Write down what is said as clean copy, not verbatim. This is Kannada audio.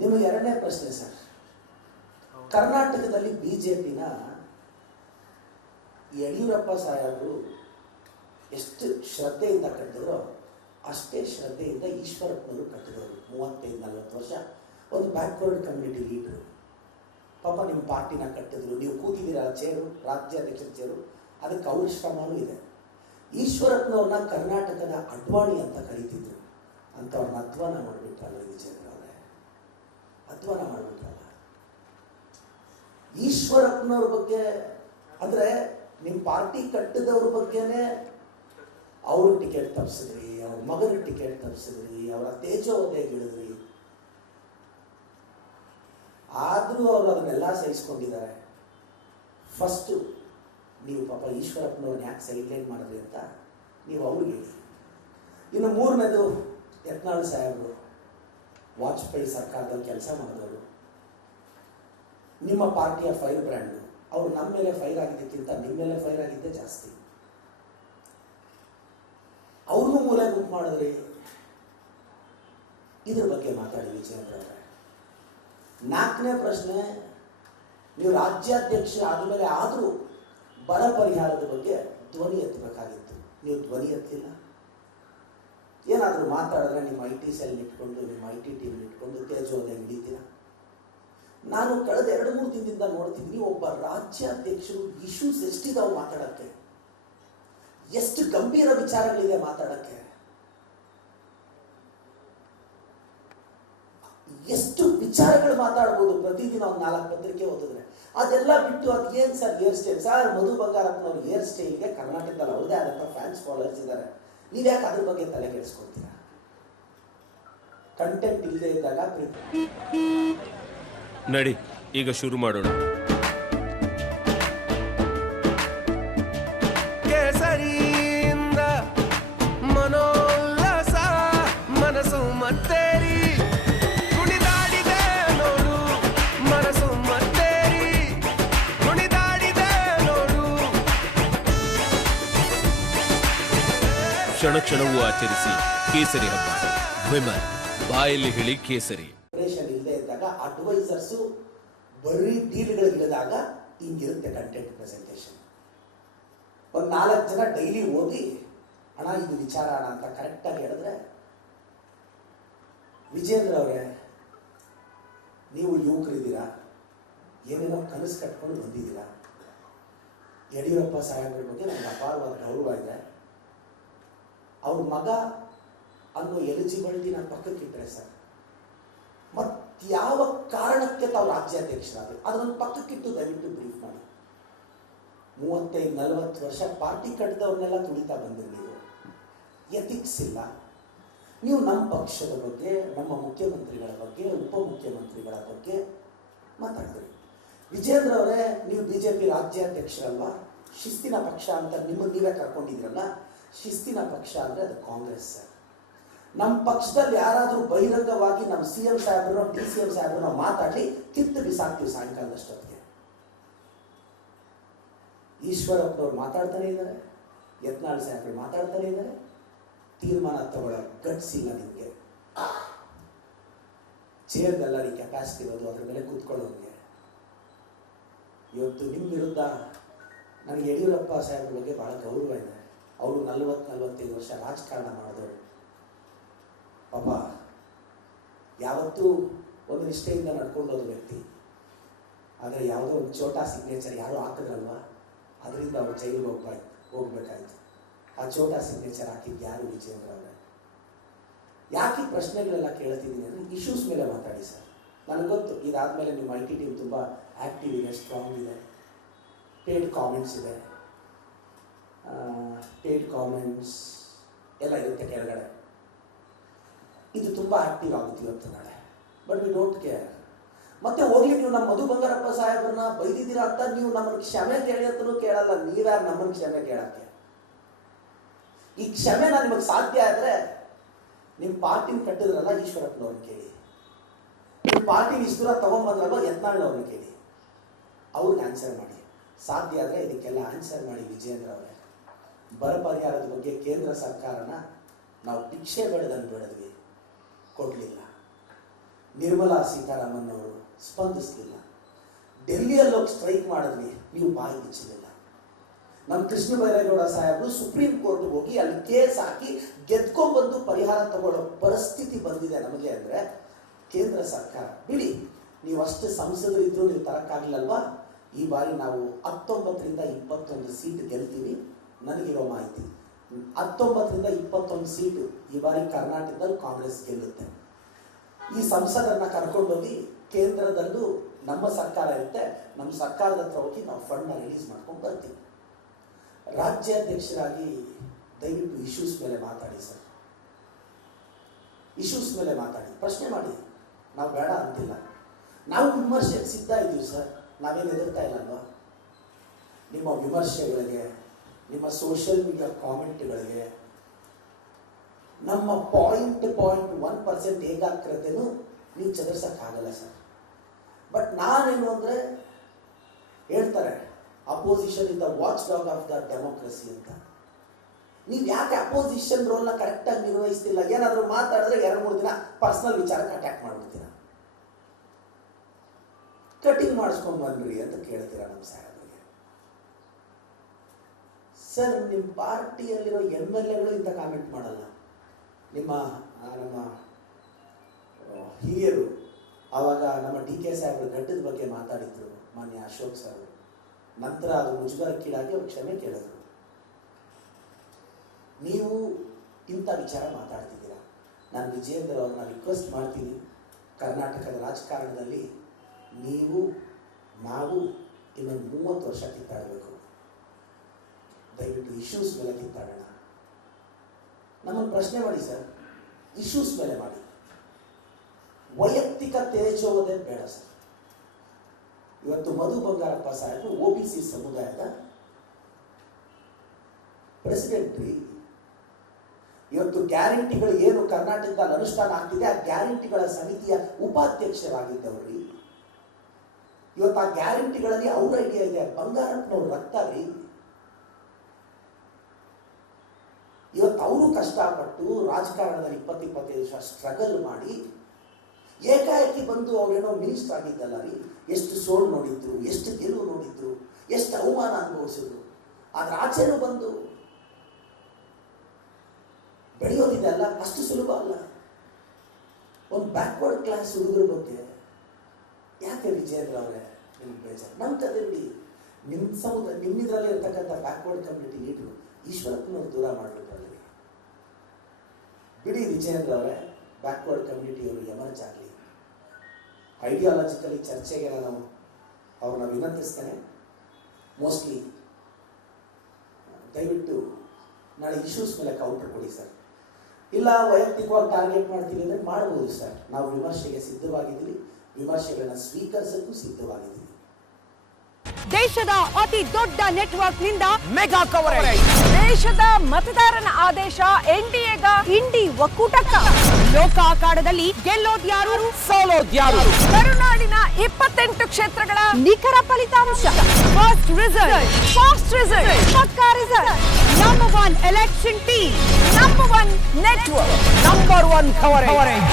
ನಿಮಗೆ ಎರಡನೇ ಪ್ರಶ್ನೆ ಸರ್, ಕರ್ನಾಟಕದಲ್ಲಿ ಬಿಜೆಪಿನ ಯಡಿಯೂರಪ್ಪ ಸಾಹೇಬರು ಎಷ್ಟು ಶ್ರದ್ಧೆಯಿಂದ ಕಟ್ಟಿದ್ರು ಅಷ್ಟೇ ಶ್ರದ್ಧೆಯಿಂದ ಈಶ್ವರಪ್ಪನವರು ಕಟ್ಟಿದವರು. 35-40 ವರ್ಷ ಒಂದು ಬ್ಯಾಕ್ವರ್ಡ್ ಕಮ್ಯುನಿಟಿ ಲೀಡರು. ಪಾಪ ನಿಮ್ಮ ಪಾರ್ಟಿನ ಕಟ್ಟಿದ್ರು, ನೀವು ಕೂತಿದ್ದೀರ ಚೇರು, ರಾಜ್ಯಾಧ್ಯಕ್ಷರ ಚೇರು, ಅದಕ್ಕೆ ಅವ್ರ ಶ್ರಮನೂ ಇದೆ. ಈಶ್ವರಪ್ಪನವ್ರನ್ನ ಕರ್ನಾಟಕದ ಅಡ್ವಾಣಿ ಅಂತ ಕರೀತಿದ್ರು, ಅಂಥವ್ರನ್ನ ಅಧ್ವಾನ ಮಾಡಿಬಿಟ್ರಲ್ಲ ವಿಜೇಂದ್ರ ಅವರೇ, ಅಧ್ವಾನ ಮಾಡಿಬಿಟ್ರಲ್ಲ. ಈಶ್ವರಪ್ಪನವ್ರ ಬಗ್ಗೆ ಅಂದರೆ ನಿಮ್ಮ ಪಾರ್ಟಿ ಕಟ್ಟಿದವ್ರ ಬಗ್ಗೆನೇ ಅವ್ರ ಟಿಕೆಟ್ ತಪ್ಪಿಸಿದ್ರಿ, ಅವ್ರ ಮಗನ ಟಿಕೆಟ್ ತಪ್ಪಿಸಿದ್ರಿ, ಅವರ ತೇಜೋವಧೆಗೆ ಇಳಿದ್ರಿ. ಆದರೂ ಅವರು ಅದನ್ನೆಲ್ಲ ಸಹಿಸ್ಕೊಂಡಿದ್ದಾರೆ. ಫಸ್ಟು ನೀವು ಪಾಪ ಈಶ್ವರಪ್ಪನವ್ರನ್ನ ಯಾಕೆ ಸೈಡ್ಲೈನ್ ಮಾಡಿದ್ರಿ ಅಂತ ನೀವು ಅವ್ರಿಗೆ ಹೇಳಿ. ಇನ್ನು ಮೂರನೇದು, ಯತ್ನಾಳ್ ಸಾಹೇಬರು ವಾಜಪೇಯಿ ಸರ್ಕಾರದಲ್ಲಿ ಕೆಲಸ ಮಾಡಿದವರು, ನಿಮ್ಮ ಪಾರ್ಟಿಯ ಫೈರ್ ಬ್ರ್ಯಾಂಡು. ಅವರು ನಮ್ಮ ಮೇಲೆ ಫೈರ್ ಆಗಿದ್ದಕ್ಕಿಂತ ನಿಮ್ಮ ಮೇಲೆ ಫೈರ್ ಆಗಿದ್ದೇ ಜಾಸ್ತಿ. ಅವ್ರನ್ನೂ ಮೂಲೆ ಗುಂಪು ಮಾಡಿದ್ರಿ. ಇದ್ರ ಬಗ್ಗೆ ಮಾತಾಡಿ ವಿಜಯೇಂದ್ರ ಅವರೇ. ನಾಲ್ಕನೇ ಪ್ರಶ್ನೆ, ನೀವು ರಾಜ್ಯಾಧ್ಯಕ್ಷ ಆದಮೇಲೆ ಆದರೂ ಬರ ಪರಿಹಾರದ ಬಗ್ಗೆ ಧ್ವನಿ ಎತ್ತಬೇಕಾಗಿತ್ತು, ನೀವು ಧ್ವನಿ ಎತ್ತಲಿಲ್ಲ. ಏನಾದರೂ ಮಾತಾಡಿದ್ರೆ ನಿಮ್ಮ IT ಸೆಲ್ ಇಟ್ಕೊಂಡು, ನಿಮ್ಮ IT ಟೀಮ್ ಇಟ್ಕೊಂಡು ತೇಜೋವಧೆ ಹಿಡಿತೀರಾ. ನಾನು ಕಳೆದ 2-3 ದಿನದಿಂದ ನೋಡ್ತಿದ್ದೀನಿ, ಒಬ್ಬ ರಾಜ್ಯಾಧ್ಯಕ್ಷರು ಇಶ್ಯೂಸ್ ಎಷ್ಟಿದಾವೆ ಮಾತಾಡೋಕ್ಕೆ, ಎಷ್ಟು ಗಂಭೀರ ವಿಚಾರಗಳಿದೆ ಮಾತಾಡೋಕ್ಕೆ, ಎಷ್ಟು ವಿಚಾರಗಳು ಮಾತಾಡ್ಬೋದು. ಪ್ರತಿದಿನ ಒಂದು 4 ಪತ್ರಿಕೆ ಓದಿದ್ರೆ ಅದೆಲ್ಲ ಬಿಟ್ಟು ಅದು ಏನು ಸರ್ ಹೇರ್ ಸ್ಟೈಲ್ ಸರ್, ಮಧು ಬಂಗಾರಪ್ಪನವ್ರ ಹೇರ್ ಸ್ಟೈಲ್ಗೆ ಕರ್ನಾಟಕದಲ್ಲಿ ಅವ್ರದೇ ಆದಂಥ ಫ್ಯಾನ್ಸ್ ಫಾಲೋವರ್ಸ್ ಇದ್ದಾರೆ. ನೀವ್ಯಾಕೆ ಅದ್ರ ಬಗ್ಗೆ ತಲೆ ಕೆಡಿಸ್ಕೊಳ್ತೀರಾ? ಕಂಟೆಂಟ್ ಇಲ್ಲದೆ ಇದ್ದಾಗ ನಡಿ ಈಗ ಶುರು ಮಾಡೋಣ. ಕೇಸರಿಯಿಂದ ಮನೋಲ್ಲಾಸ ಮನಸ್ಸು ಮತ್ತೇರಿ ಕುಣಿದಾಡಿದೆ ನೋಡು, ಮನಸ್ಸು ಮತ್ತೇರಿ ಕುಣಿದಾಡಿದೆ ನೋಡು. ಕ್ಷಣ ಕ್ಷಣವೂ ಆಚರಿಸಿ ಕೇಸರಿ ಹಬ್ಬ. ವಿಮಲ್ ಬಾಯಲ್ಲಿ ಹೇಳಿ ಕೇಸರಿ. ಇಲ್ಲದೆ ಇದ್ದಾಗ ಅಡ್ವೈಸರ್ಸು ಬರೀ ಡೀಲ್ಗಳಿಲ್ಲದಾಗ ಹಿಂಗಿರುತ್ತೆ ಕಂಟೆಂಟ್ ಪ್ರೆಸೆಂಟೇಷನ್. ಒಂದು 4 ಜನ ಡೈಲಿ ಓದಿ ಅಣ್ಣ ಇದು ವಿಚಾರ ಅಣ್ಣ ಅಂತ ಕರೆಕ್ಟಾಗಿ ಹೇಳಿದ್ರೆ, ವಿಜೇಂದ್ರ ಅವರೇ ನೀವು ಯುವಕರಿದ್ದೀರಾ, ಏನೇನೋ ಕನಸು ಕಟ್ಕೊಂಡು ಬಂದಿದ್ದೀರಾ. ಯಡಿಯೂರಪ್ಪ ಸಾಹೇಬ್ರ ಬಗ್ಗೆ ನನಗೆ ಅಪಾರವಾದ ಗೌರವ ಇದೆ. ಅವ್ರ ಮಗ ಅನ್ನೋ ಎಲಿಜಿಬಿಲಿಟಿ ನಾನು ಪಕ್ಕಕ್ಕಿಟ್ಟರೆ ಸರ್, ಯಾವ ಕಾರಣಕ್ಕೆ ತಾವು ರಾಜ್ಯಾಧ್ಯಕ್ಷರಾದರು ಅದನ್ನು ಪಕ್ಕಕ್ಕಿಟ್ಟು ದಯವಿಟ್ಟು ಬ್ರೀಫ್ ಮಾಡಿ. 35-40 ವರ್ಷ ಪಾರ್ಟಿ ಕಟ್ಟಿದವ್ರನ್ನೆಲ್ಲ ತುಳಿತಾ ಬಂದಿರಿ ನೀವು. ಎಥಿಕ್ಸ್ ಇಲ್ಲ. ನೀವು ನಮ್ಮ ಪಕ್ಷದ ಬಗ್ಗೆ, ನಮ್ಮ ಮುಖ್ಯಮಂತ್ರಿಗಳ ಬಗ್ಗೆ, ಉಪಮುಖ್ಯಮಂತ್ರಿಗಳ ಬಗ್ಗೆ ಮಾತಾಡಿದ್ರಿ. ವಿಜೇಂದ್ರ ಅವರೇ, ನೀವು BJP ರಾಜ್ಯಾಧ್ಯಕ್ಷರಲ್ವಾ, ಶಿಸ್ತಿನ ಪಕ್ಷ ಅಂತ ನಿಮ್ಮನ್ನು ನೀವೇ ಕರ್ಕೊಂಡಿದ್ದೀರಲ್ಲ. ಶಿಸ್ತಿನ ಪಕ್ಷ ಅಂದರೆ ಅದು ಕಾಂಗ್ರೆಸ್ ಸರ್. ನಮ್ಮ ಪಕ್ಷದಲ್ಲಿ ಯಾರಾದರೂ ಬಹಿರಂಗವಾಗಿ ನಮ್ಮ CM ಸಾಹೇಬರು, DCM ಸಾಹೇಬರು ನಾವು ಮಾತಾಡಲಿ, ಕಿತ್ತು ಬಿಸಾಕ್ತೀವಿ ಸಾಯಂಕಾಲದಷ್ಟೊತ್ತಿಗೆ. ಈಶ್ವರಪ್ಪನವ್ರು ಮಾತಾಡ್ತಾನೆ ಇದ್ದಾರೆ, ಯತ್ನಾಳ್ ಸಾಹೇಬರು ಮಾತಾಡ್ತಾನೆ ಇದ್ದಾರೆ. ತೀರ್ಮಾನ ತಗೊಳ್ಳೋ ಗಟ್ಸ್ ಇಲ್ಲ ನಿಮಗೆ. ಚೇರ್ಗೆಲ್ಲರಿಗೆ ಕೆಪಾಸಿಟಿ ಇರೋದು, ಅದ್ರ ಮೇಲೆ ಕೂತ್ಕೊಳ್ಳೋರಿಗೆ. ಇವತ್ತು ನಿಮ್ಮ ವಿರುದ್ಧ ನನಗೆ ಯಡಿಯೂರಪ್ಪ ಸಾಹೇಬ್ರ ಬಗ್ಗೆ ಭಾಳ ಗೌರವ ಇದೆ. ಅವರು 40-45 ವರ್ಷ ರಾಜಕಾರಣ ಮಾಡಿದವರು. ಪಾಪ ಯಾವತ್ತೂ ಒಂದು ನಿಷ್ಠೆಯಿಂದ ನಡ್ಕೊಂಡು ಹೋದ ವ್ಯಕ್ತಿ. ಆದರೆ ಯಾವುದೋ ಒಂದು ಚೋಟಾ ಸಿಗ್ನೇಚರ್ ಯಾರೋ ಹಾಕಿದ್ರಲ್ವ, ಅದರಿಂದ ಅವ್ರು ಜೈಲಿಗೆ ಹೋಗ್ಬೇಕಾಯ್ತು. ಆ ಚೋಟಾ ಸಿಗ್ನೇಚರ್ ಹಾಕಿದ್ದು ಯಾರು? ವಿಜೇಂದ್ರ ಅವರೇ. ಯಾಕೆ ಪ್ರಶ್ನೆಗಳೆಲ್ಲ ಕೇಳ್ತಿದ್ದೀನಿ ಅಂದರೆ ಇಶ್ಯೂಸ್ ಮೇಲೆ ಮಾತಾಡಿ ಸರ್. ನನಗೆ ಗೊತ್ತು, ಇದಾದಮೇಲೆ ನಿಮ್ಮ IT ಟೀಮ್ ತುಂಬ ಆ್ಯಕ್ಟಿವ್ ಇದೆ, ಸ್ಟ್ರಾಂಗ್ ಇದೆ, ಪೇಡ್ ಕಾಮೆಂಟ್ಸ್ ಇದೆ, ಪೇಡ್ ಕಾಮೆಂಟ್ಸ್ ಎಲ್ಲ ಇರುತ್ತೆ ಕೆಳಗಡೆ. ಇದು ತುಂಬ ಆ್ಯಕ್ಟಿವ್ ಆಗುತ್ತೆ ಇವತ್ತು ನಾಳೆ. But we don't care. ಮತ್ತೆ ಹೋಗ್ಲಿ, ನೀವು ನಮ್ಮ ಮಧು ಬಂಗಾರಪ್ಪ ಸಾಹೇಬ್ರನ್ನ ಬೈದಿದ್ದೀರಾ ಅಂತ ನೀವು ನಮ್ಮನ್ನು ಕ್ಷಮೆ ಕೇಳಿ ಅಂತಲೂ ಕೇಳಲ್ಲ. ನೀವ್ಯಾರು ನಮ್ಮನ್ನು ಕ್ಷಮೆ ಕೇಳಕ್ಕೆ? ಈ ಕ್ಷಮೆ ನಾನು ನಿಮಗೆ ಸಾಧ್ಯ ಆದರೆ ನಿಮ್ಮ ಪಾರ್ಟಿನ ಕಟ್ಟಿದ್ರಲ್ಲ ಈಶ್ವರಪ್ಪನವ್ರನ್ನ ಕೇಳಿ, ನಿಮ್ಮ ಪಾರ್ಟಿನ ಇಷ್ಟು ದೂರ ತೊಗೊಂಬಂದ್ರಲ್ಲ ಯತ್ನಾಳ್ನವ್ರನ್ನ ಕೇಳಿ, ಅವ್ರಿಗೆ ಆನ್ಸರ್ ಮಾಡಿ. ಸಾಧ್ಯ ಆದರೆ ಇದಕ್ಕೆಲ್ಲ ಆನ್ಸರ್ ಮಾಡಿ ವಿಜೇಂದ್ರ ಅವರೇ. ಬರ ಪರಿಹಾರದ ಬಗ್ಗೆ ಕೇಂದ್ರ ಸರ್ಕಾರನ ನಾವು ಭಿಕ್ಷೆ ಬೇಡದಂಗೆ ಬೇಡದ್ವಿ, ಕೊಡಲಿಲ್ಲ. ನಿರ್ಮಲಾ ಸೀತಾರಾಮನ್ ಅವರು ಸ್ಪಂದಿಸಲಿಲ್ಲ. ಡೆಲ್ಲಿಯಲ್ಲಿ ಹೋಗಿ ಸ್ಟ್ರೈಕ್ ಮಾಡಿದ್ವಿ, ನೀವು ಬಾಯಿ ಬಿಚ್ಚಲಿಲ್ಲ. ನಮ್ಮ ಕೃಷ್ಣ ಬೈರೇಗೌಡ ಸಾಹೇಬರು ಸುಪ್ರೀಂ ಕೋರ್ಟ್ಗೆ ಹೋಗಿ ಅಲ್ಲಿ ಕೇಸ್ ಹಾಕಿ ಗೆದ್ಕೊಂಡ್ಬಂದು ಪರಿಹಾರ ತಗೊಳ್ಳೋ ಪರಿಸ್ಥಿತಿ ಬಂದಿದೆ ನಮಗೆ ಅಂದರೆ ಕೇಂದ್ರ ಸರ್ಕಾರ. ಬಿಡಿ, ನೀವು ಅಷ್ಟು ಸಂಸದರಿದ್ರು ನೀವು ತರಕ್ಕಾಗಲಿಲ್ಲಲ್ವಾ? ಈ ಬಾರಿ ನಾವು 19ರಿಂದ 21 ಸೀಟ್ ಗೆಲ್ತೀವಿ. ನನಗಿರೋ ಮಾಹಿತಿ 19ರಿಂದ 21 ಸೀಟು ಈ ಬಾರಿ ಕರ್ನಾಟಕದಲ್ಲಿ ಕಾಂಗ್ರೆಸ್ ಗೆಲ್ಲುತ್ತೆ. ಈ ಸಂಸದರನ್ನ ಕರ್ಕೊಂಡೋಗಿ ಕೇಂದ್ರದಲ್ಲೂ ನಮ್ಮ ಸರ್ಕಾರ ಇರುತ್ತೆ, ನಮ್ಮ ಸರ್ಕಾರದ ಹತ್ರ ಹೋಗಿ ನಾವು ಫಂಡ್ನ ರಿಲೀಸ್ ಮಾಡ್ಕೊಂಡು ಬರ್ತೀವಿ. ರಾಜ್ಯಾಧ್ಯಕ್ಷರಾಗಿ ದಯವಿಟ್ಟು ಇಶ್ಯೂಸ್ ಮೇಲೆ ಮಾತಾಡಿ ಸರ್, ಇಶ್ಯೂಸ್ ಮೇಲೆ ಮಾತಾಡಿ, ಪ್ರಶ್ನೆ ಮಾಡಿ. ನಾವು ಬೇಡ ಅಂತಿಲ್ಲ, ನಾವು ವಿಮರ್ಶೆಗೆ ಸಿದ್ಧ ಇದ್ದೀವಿ ಸರ್, ನಾವೇನು ಎದುರ್ತಾ ಇಲ್ಲಲ್ವ? ನಿಮ್ಮ ವಿಮರ್ಶೆಗಳಿಗೆ, ನಿಮ್ಮ ಸೋಷಿಯಲ್ ಮೀಡಿಯಾ ಕಾಮೆಂಟ್ಗಳಿಗೆ, ನಮ್ಮ 0.1% ಏಕಾಗ್ರತೆನೂ ನೀವು ಚದರ್ಸಕ್ಕಾಗಲ್ಲ ಸರ್. ಬಟ್ ನಾನೇನು ಅಂದರೆ ಹೇಳ್ತಾರೆ opposition is the watch dog of the democracy ಅಂತ. ನೀವು ಯಾಕೆ ಅಪೋಸಿಷನ್ ರೋಲ್ನ ಕರೆಕ್ಟಾಗಿ ನಿರ್ವಹಿಸ್ತಿಲ್ಲ? ಏನಾದರೂ ಮಾತಾಡಿದ್ರೆ 2-3 ದಿನ ಪರ್ಸನಲ್ ವಿಚಾರಕ್ಕೆ ಅಟ್ಯಾಕ್ ಮಾಡ್ಬಿಡ್ತೀರ. ಕಟಿಂಗ್ ಮಾಡಿಸ್ಕೊಂಡು ಬಂದ್ರಿ ಅಂತ ಕೇಳ್ತೀರಾ ನಮ್ಮ ಸಾಹೇಬರಿಗೆ. ಸರ್, ನಿಮ್ಮ ಪಾರ್ಟಿಯಲ್ಲಿರೋ MLAಗಳು ಇಂಥ ಕಾಮೆಂಟ್ ಮಾಡಲ್ಲ. ನಮ್ಮ ಹಿರಿಯರು ಆವಾಗ ನಮ್ಮ DK ಸಾಹೇಬರು ಗಡ್ಡದ ಬಗ್ಗೆ ಮಾತಾಡಿದ್ರು, ಮಾನ್ಯ ಅಶೋಕ್ ಸರ್. ನಂತರ ಅದು ಮುಜುಗರಕ್ಕೀಡಾಗಿ ಅವ್ರು ಕ್ಷಮೆ ಕೇಳಿದ್ರು. ನೀವು ಇಂಥ ವಿಚಾರ ಮಾತಾಡ್ತಿದ್ದೀರಾ. ನಾನು ವಿಜಯೇಂದ್ರ ಅವ್ರನ್ನ ರಿಕ್ವೆಸ್ಟ್ ಮಾಡ್ತೀನಿ, ಕರ್ನಾಟಕದ ರಾಜಕಾರಣದಲ್ಲಿ ನಾವು ಇನ್ನೊಂದು 30 ವರ್ಷ ಕಿತ್ತಾಡಬೇಕು. ದಯವಿಟ್ಟು ಇಶ್ಯೂಸ್ ಮೇಲೆ ಕಿತ್ತಾಡೋಣ. ನಮ್ಮನ್ನು ಪ್ರಶ್ನೆ ಮಾಡಿ ಸರ್, ಇಶ್ಯೂಸ್ ಮೇಲೆ ಮಾಡಿ. ವೈಯಕ್ತಿಕ ತೇಜೋವಧೆ ಬೇಡ ಸರ್. ಇವತ್ತು ಮಧು ಬಂಗಾರಪ್ಪ ಸಾಹೇಬರು OBC ಸಮುದಾಯದ ಪ್ರೆಸಿಡೆಂಟ್ ರೀ. ಇವತ್ತು ಗ್ಯಾರಂಟಿಗಳು ಏನು ಕರ್ನಾಟಕದಲ್ಲಿ ಅನುಷ್ಠಾನ ಆಗ್ತಿದೆ ಆ ಗ್ಯಾರಂಟಿಗಳ ಸಮಿತಿಯ ಉಪಾಧ್ಯಕ್ಷರಾಗಿದ್ದವ್ರಿ. ಇವತ್ತು ಆ ಗ್ಯಾರಂಟಿಗಳಲ್ಲಿ ಅವ್ರ ಐಡಿಯಾ ಇದೆ. ಬಂಗಾರಪ್ಪನವ್ರ ರಕ್ತ ರೀ. ಇವತ್ತು ಅವರು ಕಷ್ಟಪಟ್ಟು ರಾಜಕಾರಣದಲ್ಲಿ 20-25 ವರ್ಷ ಸ್ಟ್ರಗಲ್ ಮಾಡಿ ಏಕಾಏಕಿ ಬಂದು ಅವ್ರೇನೋ ಮಿನಿಸ್ಟರ್ ಆಗಿದ್ದಲ್ಲ ರೀ. ಎಷ್ಟು ಸೋಲು ನೋಡಿದ್ರು, ಎಷ್ಟು ಗೆಲುವು ನೋಡಿದ್ರು, ಎಷ್ಟು ಅವಮಾನ ಅನುಭವಿಸಿದ್ರು. ಆದ್ರೆ ಆಚೆನೂ ಬಂದು ಬೆಳೆಯೋದಿದೆ ಅಲ್ಲ, ಅಷ್ಟು ಸುಲಭ ಅಲ್ಲ. ಒಂದು ಬ್ಯಾಕ್ವರ್ಡ್ ಕ್ಲಾಸ್ ಹುಡುಗರ ಬಗ್ಗೆ ಯಾಕೆ ವಿಜಯೇಂದ್ರ ಅವರೇ ನಿಮ್ಗೆ ಬೇಜಾರು? ನಮ್ಮ ಕತೆ ಬಿಡಿ. ನಿಮ್ಮಿದ್ರಲ್ಲೇ ಇರ್ತಕ್ಕಂಥ ಬ್ಯಾಕ್ವರ್ಡ್ ಕಮ್ಯುನಿಟಿ ಲೀಡರು ಈಶ್ವರಪ್ಪನವ್ರು ದೂರ ಮಾಡಿಬಿಟ್ರಲ್ಲಿ. ಬಿಡಿ ವಿಜಯೇಂದ್ರ ಅವರೇ, ಬ್ಯಾಕ್ವರ್ಡ್ ಕಮ್ಯುನಿಟಿಯವರು ಎಮರ್ಜ್ ಆಗಲಿ. ಐಡಿಯಾಲಜಿಕಲಿ ಚರ್ಚೆಗೆ ನಾನು ಅವ್ರನ್ನ ವಿನಂತಿಸ್ತೇನೆ. ಮೋಸ್ಟ್ಲಿ ದಯವಿಟ್ಟು ನಾಳೆ ಇಶ್ಯೂಸ್ ಮೇಲೆ ಕೌಂಟರ್ ಕೊಡಿ ಸರ್. ಇಲ್ಲ ವೈಯಕ್ತಿಕವಾಗಿ ಟಾರ್ಗೆಟ್ ಮಾಡ್ತೀವಿ ಅಂದರೆ ಮಾಡ್ಬೋದು ಸರ್. ನಾವು ವಿಮರ್ಶೆಗೆ ಸಿದ್ಧವಾಗಿದ್ದೀವಿ, ವಿಮರ್ಶೆಗಳನ್ನ ಸ್ವೀಕರಿಸಕ್ಕೂ ಸಿದ್ಧವಾಗಿದ್ದೀವಿ. ದೇಶದ ಅತಿ ದೊಡ್ಡ ನೆಟ್ವರ್ಕ್ ನಿಂದ ಮೆಗಾ ಕವರೇಜ್. ದೇಶದ ಮತದಾರನ ಆದೇಶ NDAಗ ಇಂಡಿ ಒಕ್ಕೂಟಕ್ಕ. ಲೋಕ ಅಖಾಡದಲ್ಲಿ ಗೆಲ್ಲೋದ್ಯಾರು ಸೋಲೋದ್ಯಾರು? ಕರುನಾಡಿನ 28 ಕ್ಷೇತ್ರಗಳ ನಿಖರ ಫಲಿತಾಂಶ. ಫಾಸ್ಟ್ ರಿಸಲ್ಟ್, ಪಕ್ಕಾ result. Number 1 election team, number 1 network, number 1 coverage.